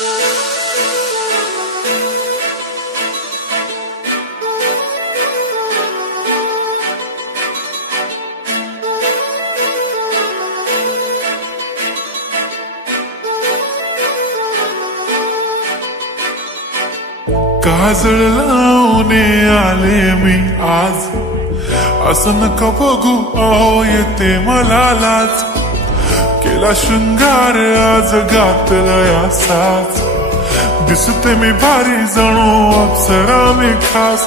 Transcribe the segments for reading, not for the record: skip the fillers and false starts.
काजळ लावून आले मी आज, असं नका बघू अहो येते मला लाज. केला शृंगार आज घातलाय असाच, दिसते मी भारी जणू अप्सरा मी खास.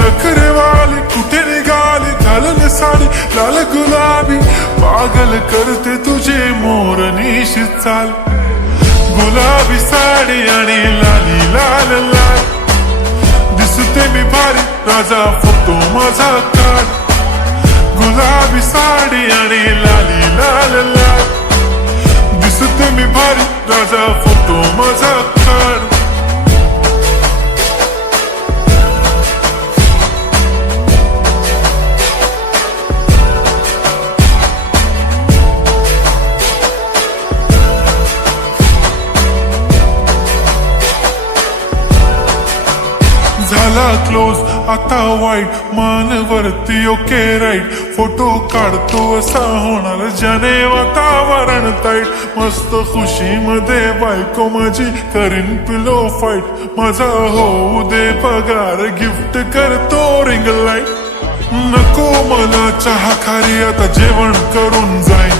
नखरेवाली कुठे निघाली घालून साडी लाल गुलाबी, पागल करते तुझे मोरनीशी चाल. गुलाबी साडी आणि लाली लाल लाल, दिसते मी भारी राजा फोटो माझा काढ. गुलाबी साडी आणि लाली लाल लाल, दिसते मी भारी राजा फोटो माझा काढ. झाला क्लोज आता वाईट, मान वरती ओके राईट. फोटो काढतो असा होणार ज्याने वातावरण ताईट. मस्त खुशी मध्ये बायको माझी करीन पिलो फाईट. माझा होऊ दे पगार गिफ्ट करतो रिंग लाईट. नको मला चहा खारी आता जेवण करून जाईन.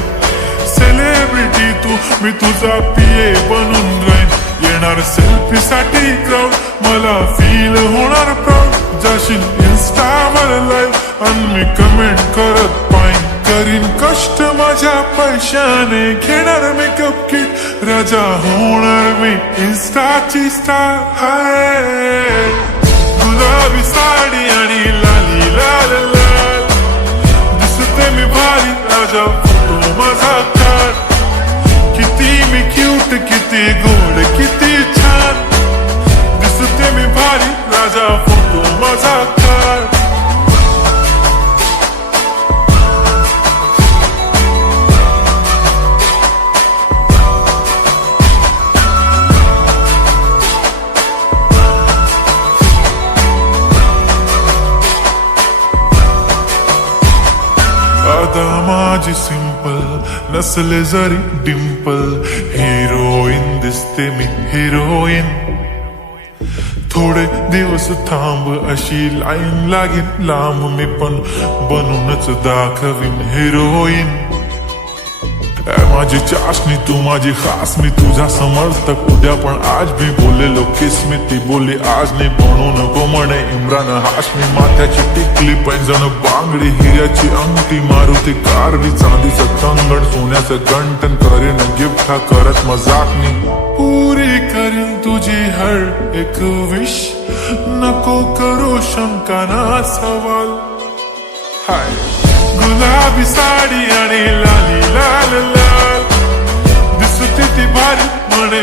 सेलिब्रिटी तू मी तुझा पिये बनून राहीन. येणार सेल्फी साठी क्राऊड मला फील होणार प्राऊड. जाशील इन्स्टावर लाईव्ह आणि मी कमेंट करत पाईन. करीन कष्ट माझ्या पैशाने घेणार मेकअप किट. राजा होणार मी इन्स्टाची स्टार. हाय गुलाबी साडी आणि लाली लाल लाल, दिसते मी भारी राजा फोटो माझा काढ. किती मी क्यूट किती गोड किती छान, दिसते मी भारी राजा फोटो माझा काढ. आता माझी सिंपल नसले जरी डिंपल, हिरोईन दिसते मी हिरोईन. थोडे दिवस थांब अशी लाईन लागेल लांब, मी पण बनूनच दाखवीन हिरोईन. माझी चाशनी तू माझी खास, मी तुझा समर्थक उद्या पण आज भी बोलेलो किस मी. ती बोली आज नाही बनू नको म्हणे इम्रान हाशमी. माथ्याची टिकली पैंजण बांगडी हिऱ्याची अंगठी, मारुती कारवी चांदीचं कंगण सोन्याचं गंटन. करीन गिफ्ट हा करत मजाक मी. पुरी करीन तुझी हर एक विश, नको करू शंका ना सवाल. हाय गुलाबी साडी आणि लाली लाल लाल, दिसते ती भारी म्हणे